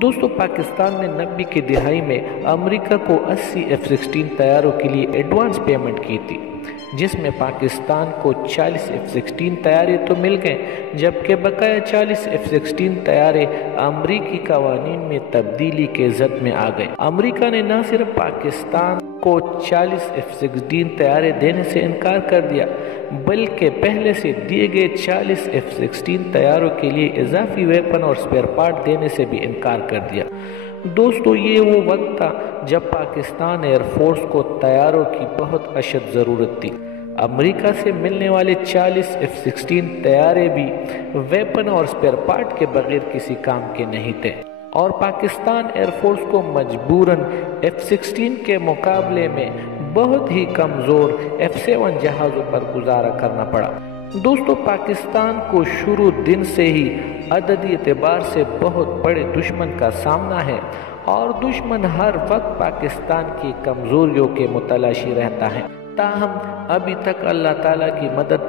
دوستو پاکستان نے 90 کی دہائی میں امریکہ کو 80 F-16 طیاروں کے لیے ایڈوانس پیمنٹ کی تھی، جس میں پاکستان کو 40 F-16 طیارے تو مل گئے، جبکہ بقایا 40 F-16 طیارے امریکی قوانین میں تبدیلی کے زد میں آ گئے۔ امریکہ نے نہ صرف پاکستان کو 40 F-16 طیارے دینے سے انکار کر دیا، بلکہ پہلے سے دیے گئے 40 F-16 طیاروں کے لیے اضافی ویپن اور اسپیئر پارٹ دینے سے بھی انکار کر دیا۔ دوستو یہ وہ وقت تھا جب پاکستان ایئر فورس کو طیاروں کی بہت اشد ضرورت تھی۔ امریکہ سے ملنے والے 40 F-16 طیارے بھی ویپن اور اسپیئر پارٹ کے بغیر کسی کام کے نہیں تھے، اور پاکستان ایئر فورس کو مجبوراً F-16 کے مقابلے میں بہت ہی کمزور F-7 جہازوں پر گزارا کرنا پڑا۔ دوستو پاکستان کو شروع دن سے ہی عددی اعتبار سے بہت بڑے دشمن کا سامنا ہے، اور دشمن ہر وقت پاکستان کی کمزوریوں کے متلاشی رہتا ہے۔ تاہم ابھی تک اللہ تعالیٰ کی مدد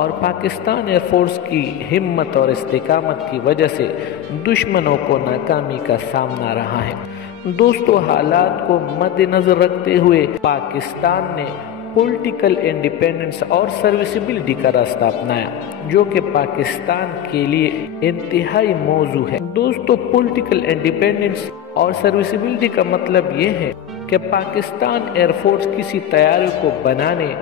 اور پاکستان ایئر فورس کی ہمت اور استقامت کی وجہ سے دشمنوں کو ناکامی کا سامنا رہا ہے۔ دوستو حالات کو مد نظر رکھتے ہوئے پاکستان نے پولیٹیکل انڈیپینڈنس اور سروسیبلٹی کا راستہ اپنایا، جو کہ پاکستان کے لیے انتہائی موزوں ہے۔ دوستو پولیٹیکل انڈیپینڈنس اور سروسیبلٹی کا مطلب یہ ہے کہ پاکستان ایئر فورس کسی طیارے کو بنانے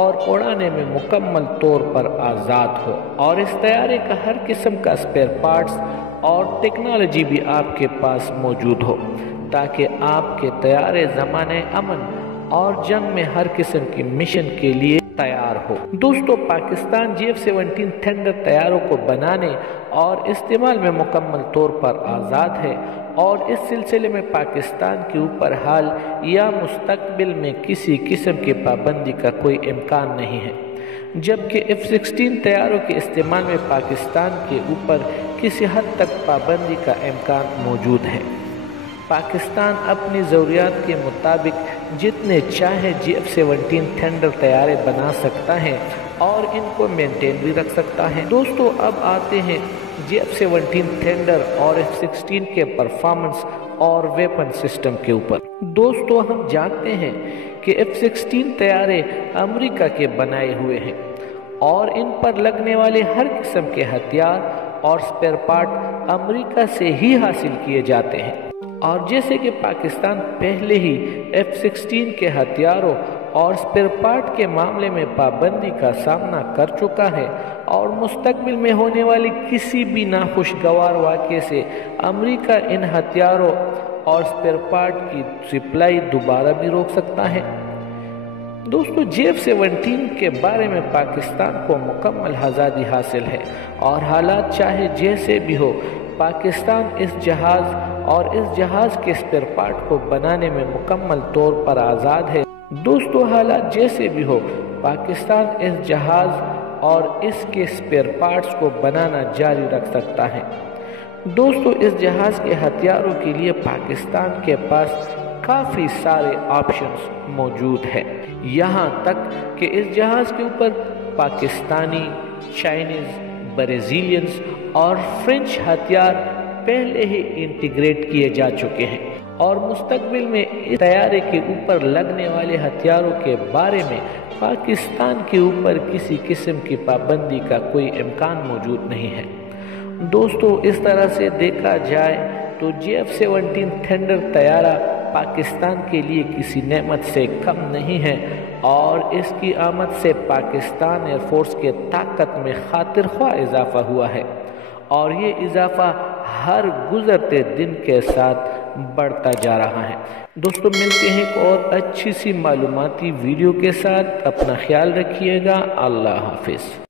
اور اڑانے میں مکمل طور پر آزاد ہو، اور اس طیارے کا ہر قسم کا اسپیئر پارٹس اور ٹیکنالوجی بھی آپ کے پاس موجود ہو، تاکہ آپ کے طیارے زمانے امن اور جنگ میں ہر قسم کی مشن کے لیے تیار ہو۔ دوستو پاکستان F-17 تھنڈر طیاروں کو بنانے اور استعمال میں مکمل طور پر آزاد ہے، اور اس سلسلے میں پاکستان کے اوپر حال یا مستقبل میں کسی قسم کی پابندی کا کوئی امکان نہیں ہے، جبکہ F-16 طیاروں کے استعمال میں پاکستان کے اوپر کسی حد تک پابندی کا امکان موجود ہے۔ پاکستان اپنی ضروریات کے مطابق جتنے چاہے F-17 تھنڈر طیارے بنا سکتا ہے اور ان کو مینٹین بھی رکھ سکتا ہے۔ دوستو اب آتے ہیں F-17 تھنڈر اور F-16 کے پرفارمنس اور ویپن سسٹم کے اوپر۔ دوستو ہم جانتے ہیں کہ F-16 طیارے امریکہ کے بنائے ہوئے ہیں، اور ان پر لگنے والے ہر قسم کے ہتھیار اور اسپیئر پارٹ امریکہ سے ہی حاصل کیے جاتے ہیں، اور جیسے کہ پاکستان پہلے ہی F-16 کے ہتھیاروں اور اسپیئر پارٹ کے معاملے میں پابندی کا سامنا کر چکا ہے، اور مستقبل میں ہونے والی کسی بھی ناخوشگوار واقعے سے امریکہ ان ہتھیاروں اور اسپیئر پارٹ کی سپلائی دوبارہ بھی روک سکتا ہے۔ دوستو F-17 کے بارے میں پاکستان کو مکمل آزادی حاصل ہے، اور حالات چاہے جیسے بھی ہو پاکستان اس جہاز اور اس جہاز کے اسپیئر پارٹ کو بنانے میں مکمل طور پر آزاد ہے۔ دوستو حالات جیسے بھی ہو پاکستان اس جہاز اور اس کے اسپیئر پارٹس کو بنانا جاری رکھ سکتا ہے۔ دوستو اس جہاز کے ہتھیاروں کے لیے پاکستان کے پاس کافی سارے آپشنز موجود ہیں، یہاں تک کہ اس جہاز کے اوپر پاکستانی، چائنیز، برازیلینز اور فرینچ ہتھیار پہلے ہی انٹیگریٹ کیے جا چکے ہیں، اور مستقبل میں اس طیارے کے اوپر لگنے والے ہتھیاروں کے بارے میں پاکستان کے اوپر کسی قسم کی پابندی کا کوئی امکان موجود نہیں ہے۔ دوستو اس طرح سے دیکھا جائے تو F-17 تھنڈر طیارہ پاکستان کے لیے کسی نعمت سے کم نہیں ہے، اور اس کی آمد سے پاکستان ایئر فورس کے طاقت میں خاطر خواہ اضافہ ہوا ہے، اور یہ اضافہ ہر گزرتے دن کے ساتھ بڑھتا جا رہا ہے۔ دوستو ملتے ہیں ایک اور اچھی سی معلوماتی ویڈیو کے ساتھ، اپنا خیال رکھیے گا، اللہ حافظ۔